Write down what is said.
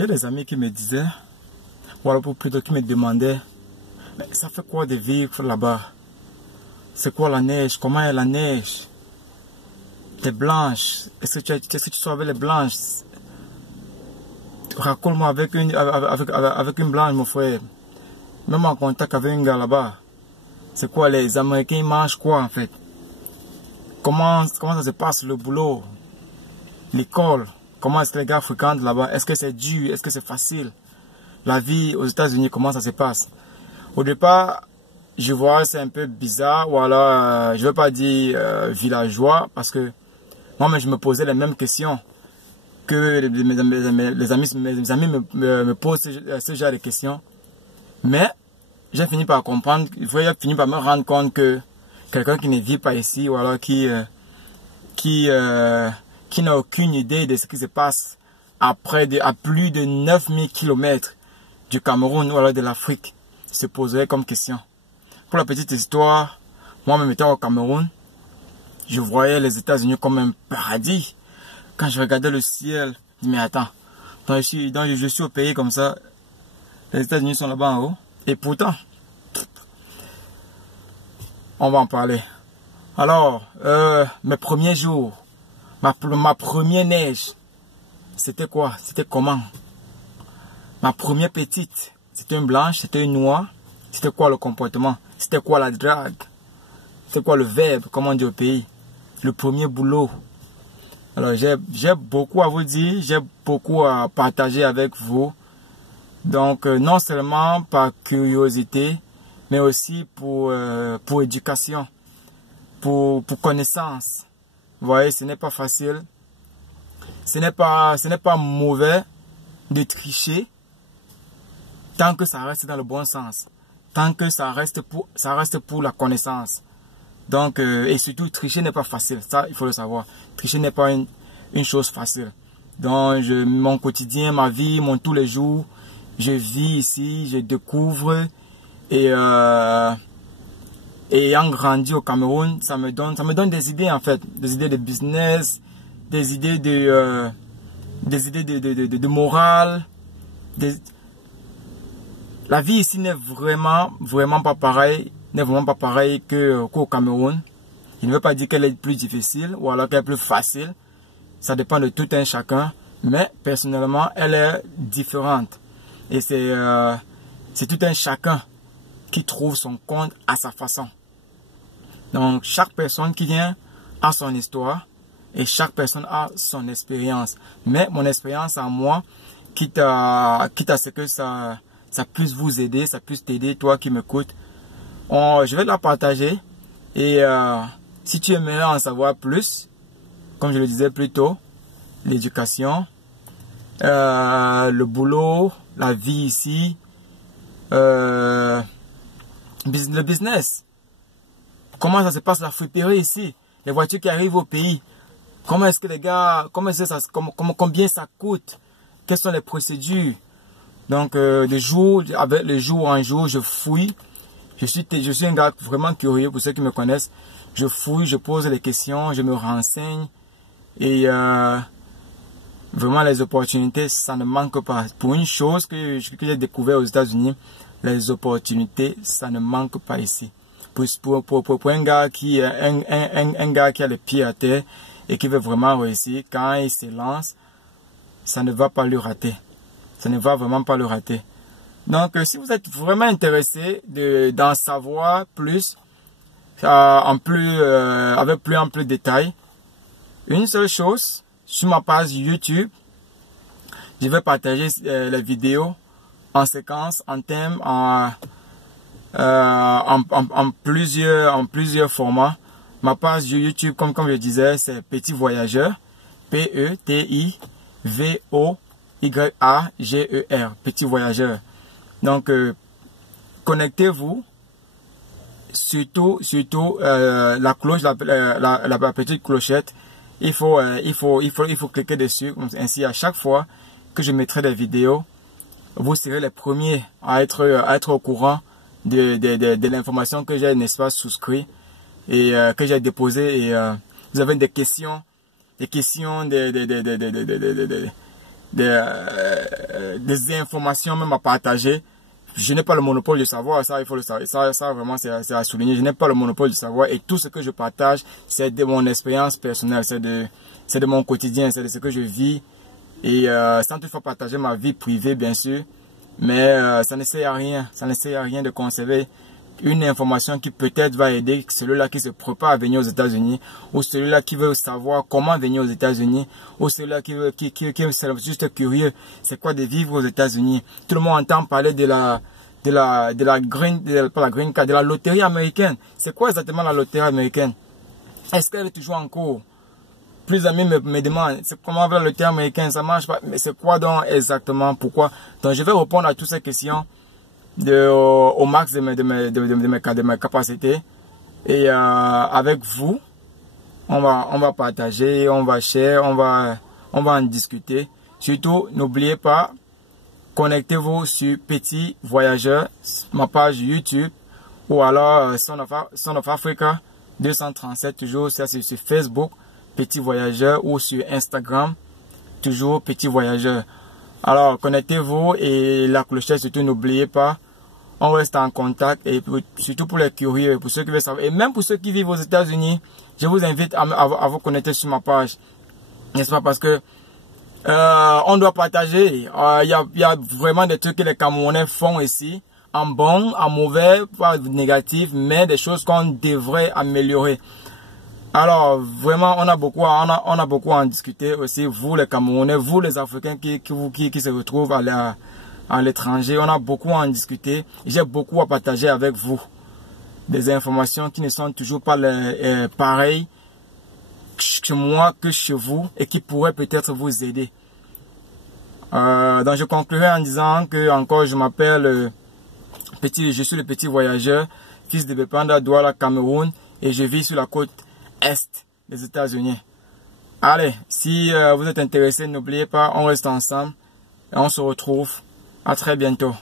J'ai des amis qui me disaient, ou alors plutôt qui me demandaient, mais ça fait quoi de vivre là-bas? C'est quoi la neige? Comment est la neige? Les blanches, est-ce que tu savais les blanches? Raconte-moi avec une blanche, mon frère. Même en contact avec un gars là-bas. C'est quoi, les Américains ils mangent quoi en fait? Comment ça se passe le boulot? L'école? Comment est-ce que les gars fréquentent là-bas? Est-ce que c'est dur? Est-ce que c'est facile? La vie aux États-Unis, comment ça se passe? Au départ, je vois c'est un peu bizarre, ou alors je ne veux pas dire villageois, parce que moi je me posais les mêmes questions que mes amis me posent ce genre de questions. Mais j'ai fini par comprendre, j'ai fini par me rendre compte que quelqu'un qui ne vit pas ici, ou alors qui n'a aucune idée de ce qui se passe à plus de 9000 km du Cameroun ou alors de l'Afrique, se poserait comme question. Pour la petite histoire, moi-même étant au Cameroun, je voyais les États-Unis comme un paradis. Quand je regardais le ciel, je me dis, mais attends, donc je suis au pays comme ça, les États-Unis sont là-bas en haut, et pourtant, on va en parler. Alors, mes premiers jours, ma première neige, c'était quoi? C'était comment? Ma première petite, c'était une blanche, c'était une noire. C'était quoi le comportement? C'était quoi la drague? C'était quoi le verbe, comme on dit au pays? Le premier boulot. Alors, j'ai beaucoup à vous dire, j'ai beaucoup à partager avec vous. Donc, non seulement par curiosité, mais aussi pour éducation, pour connaissance. Vous voyez, ce n'est pas facile. Ce n'est pas mauvais de tricher tant que ça reste dans le bon sens. Tant que ça reste pour la connaissance. Donc, et surtout, tricher n'est pas facile. Ça, il faut le savoir. Tricher n'est pas une chose facile. Donc, mon quotidien, ma vie, tous les jours, je vis ici, je découvre. Et ayant grandi au Cameroun, ça me donne des idées en fait. Des idées de business, des idées de morale. La vie ici n'est vraiment pas pareille, qu'au Cameroun. Je ne veux pas dire qu'elle est plus difficile ou alors qu'elle est plus facile. Ça dépend de tout un chacun. Mais personnellement, elle est différente. Et c'est tout un chacun qui trouve son compte à sa façon. Donc, chaque personne qui vient a son histoire et chaque personne a son expérience. Mais mon expérience à moi, quitte à ce que ça puisse vous aider, ça puisse t'aider, toi qui m'écoutes. Je vais la partager et si tu aimerais en savoir plus, comme je le disais plus tôt, l'éducation, le boulot, la vie ici, le business, comment ça se passe la friperie ici, les voitures qui arrivent au pays, comment est-ce que les gars, combien ça coûte, quelles sont les procédures. Donc, de jour en jour, je fouille. Je suis un gars vraiment curieux pour ceux qui me connaissent. Je fouille, je pose les questions, je me renseigne. Et vraiment, les opportunités, ça ne manque pas. Pour une chose que j'ai découvert aux États-Unis, les opportunités, ça ne manque pas ici. Pour un gars qui a les pieds à terre et qui veut vraiment réussir, quand il se lance, ça ne va pas le rater. Ça ne va vraiment pas le rater. Donc, si vous êtes vraiment intéressé d'en savoir plus, avec plus en plus de détails, une seule chose, sur ma page YouTube, je vais partager les vidéos en séquence, en thème, en plusieurs formats. Ma page YouTube, comme je disais, c'est Petit Voyageur, P-E-T-I-V-O-Y-A-G-E-R, Petit Voyageur. Donc, connectez-vous, surtout la cloche, la petite clochette. Il faut cliquer dessus. Ainsi, à chaque fois que je mettrai des vidéos, vous serez les premiers à être au courant de l'information que j'ai, n'est-ce pas, souscrit et que j'ai déposé. Et vous avez des questions, des informations même à partager. Je n'ai pas le monopole du savoir, ça il faut le savoir, ça vraiment c'est à souligner. Je n'ai pas le monopole du savoir et tout ce que je partage, c'est de mon expérience personnelle, c'est de mon quotidien, c'est de ce que je vis. Et sans toutefois partager ma vie privée bien sûr, mais ça ne sert à rien de conserver une information qui peut-être va aider celui-là qui se prépare à venir aux États-Unis, ou celui-là qui veut savoir comment venir aux États-Unis, ou celui-là qui est juste curieux, c'est quoi de vivre aux États-Unis. Tout le monde entend parler de la loterie américaine. C'est quoi exactement la loterie américaine? Est-ce qu'elle est toujours en cours? Plus d'amis me demandent, c'est comment va la loterie américaine, ça marche pas, mais c'est quoi donc exactement, pourquoi? Donc je vais répondre à toutes ces questions au max de mes capacités, et avec vous on va partager, on va share, on va en discuter. Surtout n'oubliez pas, connectez-vous sur Petit Voyageur, ma page YouTube, ou alors Son of Africa 237, toujours ça c'est sur Facebook Petit Voyageur, ou sur Instagram toujours Petit Voyageur. Alors connectez-vous, et la clochette surtout n'oubliez pas. On reste en contact, et surtout pour les curieux, pour ceux qui veulent savoir, et même pour ceux qui vivent aux États-Unis, je vous invite à vous connecter sur ma page, n'est-ce pas, parce que on doit partager. Il y a vraiment des trucs que les Camerounais font ici, en bon, en mauvais, pas négatif, mais des choses qu'on devrait améliorer. Alors vraiment on a beaucoup à en discuter aussi, vous les Camerounais, vous les Africains qui se retrouvent à l'étranger, on a beaucoup à en discuter. J'ai beaucoup à partager avec vous, des informations qui ne sont toujours pas pareilles chez moi que chez vous, et qui pourraient peut-être vous aider. Donc je conclurai en disant que encore je m'appelle je suis le Petit Voyageur, fils de Bepanda, Douala, Cameroun, et je vis sur la côte est des États-Unis. Allez, si vous êtes intéressé, n'oubliez pas, on reste ensemble et on se retrouve. À très bientôt.